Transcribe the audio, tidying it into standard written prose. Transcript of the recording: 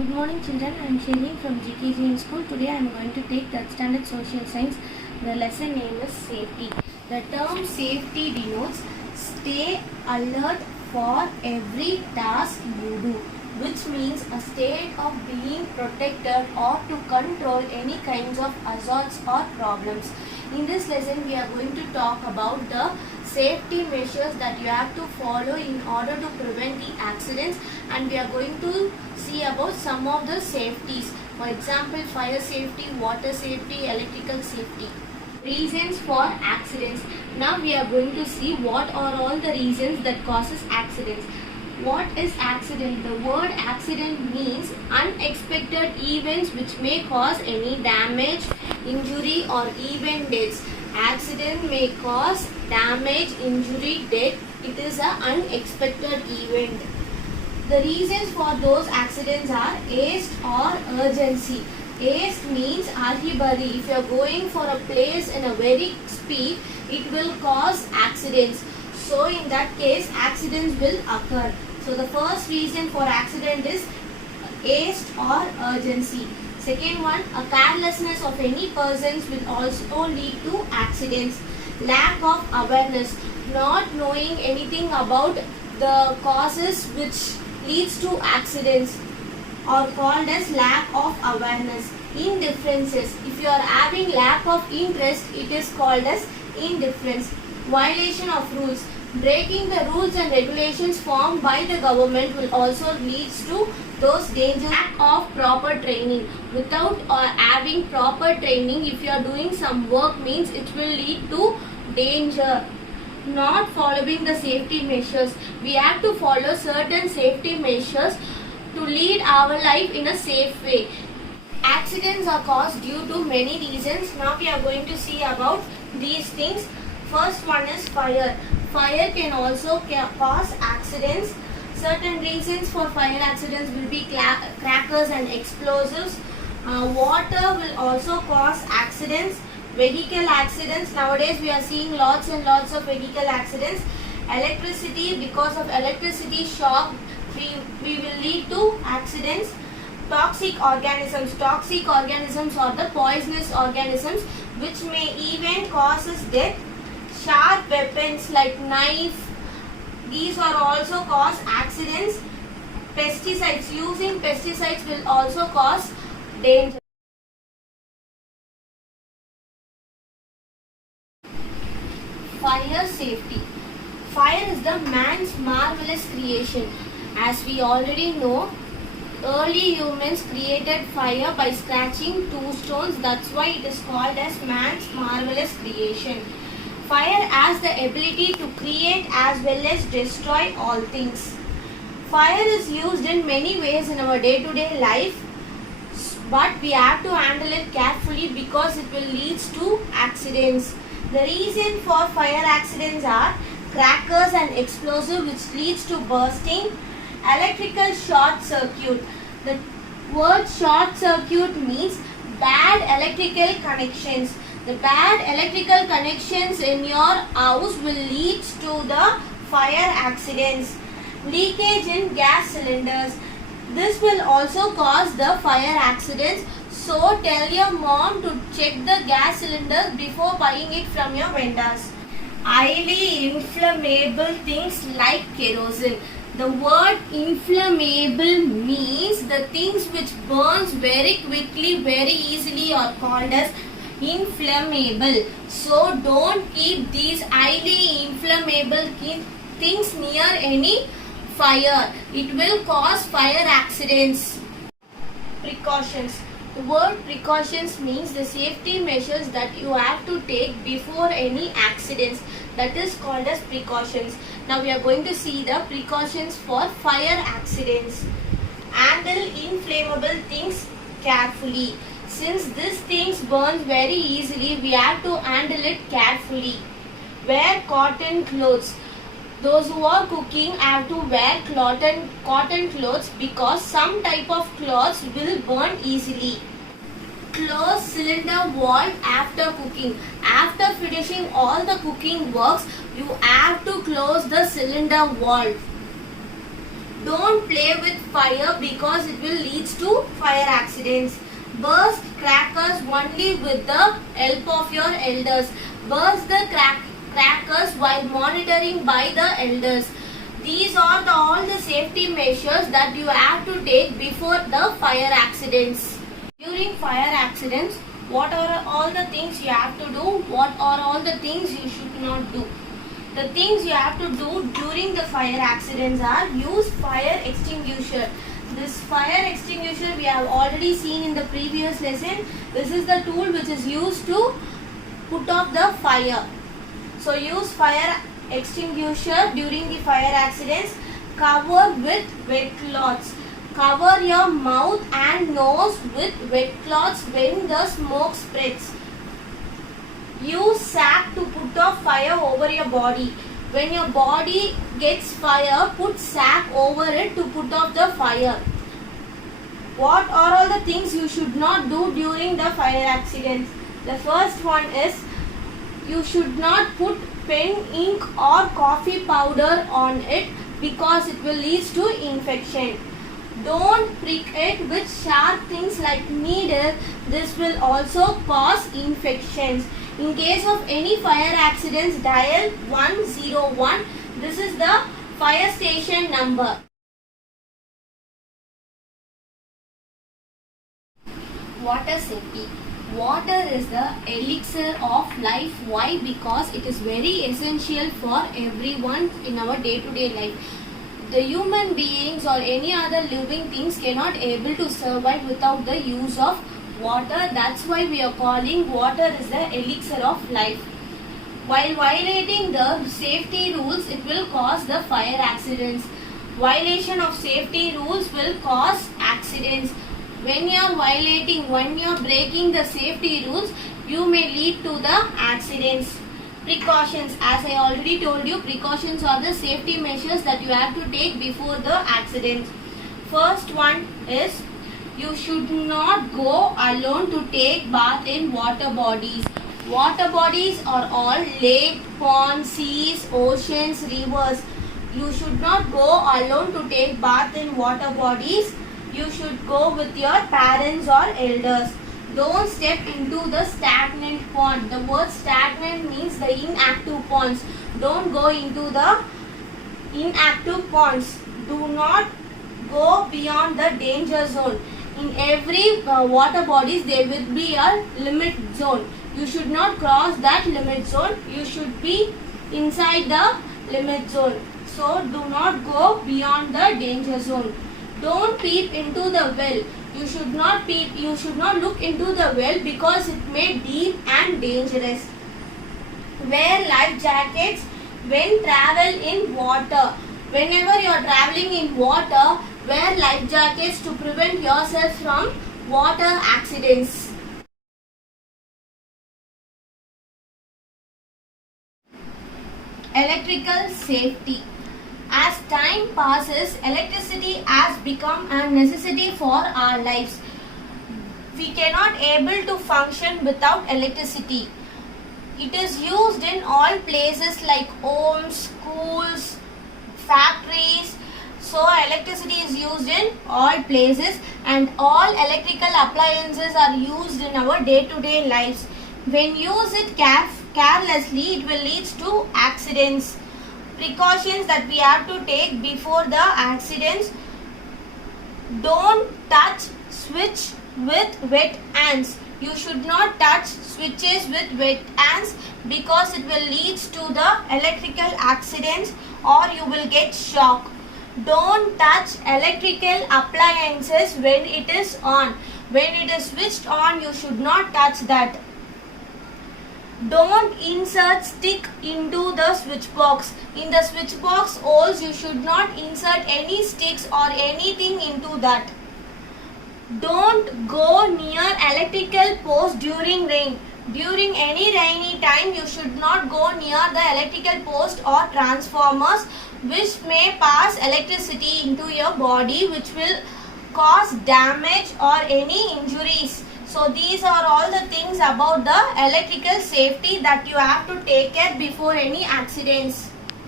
Good morning children, I am Shirin from GKG school. Today I am going to take 3rd standard social science. The lesson name is safety. The term safety denotes stay alert for every task you do, which means a state of being protected or to control any kinds of assaults or problems. In this lesson we are going to talk about the safety measures that you have to follow in order to prevent the accidents, and we are going to see about some of the safeties. For example, fire safety, water safety, electrical safety. Reasons for accidents. Now we are going to see what are all the reasons that causes accidents. What is accident? The word accident means unexpected events which may cause any damage, injury or even deaths. Accident may cause damage, injury, death. It is an unexpected event. The reasons for those accidents are haste or urgency. Haste means hurry. If you are going for a place in a very speed, it will cause accidents. So in that case, accidents will occur. So the first reason for accident is haste or urgency. Second one, a carelessness of any persons will also lead to accidents. Lack of awareness, not knowing anything about the causes which leads to accidents are called as lack of awareness. Indifferences, if you are having lack of interest, it is called as indifference. Violation of rules, breaking the rules and regulations formed by the government will also lead to those dangers. Lack of proper training, without having proper training, if you are doing some work, means it will lead to danger. Not following the safety measures, we have to follow certain safety measures to lead our life in a safe way. Accidents are caused due to many reasons. Now we are going to see about these things. First one is fire. Fire can also cause accidents. Certain reasons for fire accidents will be crackers and explosives. Water will also cause accidents. Vehicle accidents. Nowadays we are seeing lots and lots of vehicle accidents. Electricity, because of electricity shock, we will lead to accidents. Toxic organisms. Toxic organisms are the poisonous organisms which may even causes death. Sharp weapons like knife, these are also cause accidents. Pesticides, using pesticides will also cause danger. Fire safety. Fire is the man's marvelous creation. As we already know, early humans created fire by scratching two stones. That's why it is called as man's marvelous creation. Fire has the ability to create as well as destroy all things. Fire is used in many ways in our day-to-day life, but we have to handle it carefully because it will lead to accidents. The reason for fire accidents are crackers and explosive which leads to bursting. Electrical short circuit. The word short circuit means bad electrical connections. The bad electrical connections in your house will lead to the fire accidents. Leakage in gas cylinders. This will also cause the fire accidents. So tell your mom to check the gas cylinders before buying it from your vendors. Highly inflammable things like kerosene. The word inflammable means the things which burns very quickly, very easily are called as inflammable. So don't keep these highly inflammable things near any fire. It will cause fire accidents. Precautions. The word precautions means the safety measures that you have to take before any accidents. That is called as precautions. Now we are going to see the precautions for fire accidents. Handle inflammable things carefully. Since these things burn very easily, we have to handle it carefully. Wear cotton clothes. Those who are cooking have to wear cotton clothes because some type of cloths will burn easily. Close cylinder valve after cooking. After finishing all the cooking works, you have to close the cylinder valve. Don't play with fire because it will lead to fire accidents. Burst crackers only with the help of your elders. Burst the crackers while monitoring by the elders. These are all the safety measures that you have to take before the fire accidents. During fire accidents, what are all the things you have to do? What are all the things you should not do? The things you have to do during the fire accidents are use fire extinguisher. This fire extinguisher we have already seen in the previous lesson. This is the tool which is used to put off the fire. So use fire extinguisher during the fire accidents. Cover with wet cloths. Cover your mouth and nose with wet cloths when the smoke spreads. Use sack to put off fire over your body. When your body gets fire, put sack over it to put off the fire. What are all the things you should not do during the fire accidents? The first one is you should not put pen, ink or coffee powder on it because it will lead to infection. Don't prick it with sharp things like needle. This will also cause infections. In case of any fire accidents, dial 101. This is the fire station number. Water safety. Water is the elixir of life. Why? Because it is very essential for everyone in our day-to-day life. The human beings or any other living things cannot able to survive without the use of water. That's why we are calling water is the elixir of life. While violating the safety rules, it will cause the fire accidents. Violation of safety rules will cause accidents. When you are breaking the safety rules, you may lead to the accidents. Precautions. As I already told you, precautions are the safety measures that you have to take before the accident. First one is you should not go alone to take bath in water bodies. Water bodies are all lake, ponds, seas, oceans, rivers. You should not go alone to take bath in water bodies. You should go with your parents or elders. Don't step into the stagnant pond. The word stagnant means the inactive ponds. Don't go into the inactive ponds. Do not go beyond the danger zone. In every water bodies there will be a limit zone. You should not cross that limit zone. You should be inside the limit zone. So do not go beyond the danger zone. Don't peep into the well. You should not peep. You should not look into the well because it may be deep and dangerous. Wear life jackets when travel in water. Whenever you are traveling in water, wear life jackets to prevent yourself from water accidents. Electrical safety. As time passes, electricity has become a necessity for our lives. We cannot able to function without electricity. It is used in all places like homes, schools, factories. So electricity is used in all places and all electrical appliances are used in our day-to-day lives. When use it carelessly, it will lead to accidents. Precautions that we have to take before the accidents. Don't touch switch with wet hands. You should not touch switches with wet hands because it will lead to the electrical accidents or you will get shock. Don't touch electrical appliances when it is on. When it is switched on, you should not touch that. Don't insert stick into the switch box. In the switch box holes, you should not insert any sticks or anything into that. Don't go near electrical post during rain. During any rainy time, you should not go near the electrical post or transformers which may pass electricity into your body which will cause damage or any injuries. So these are all the things about the electrical safety that you have to take care before any accidents.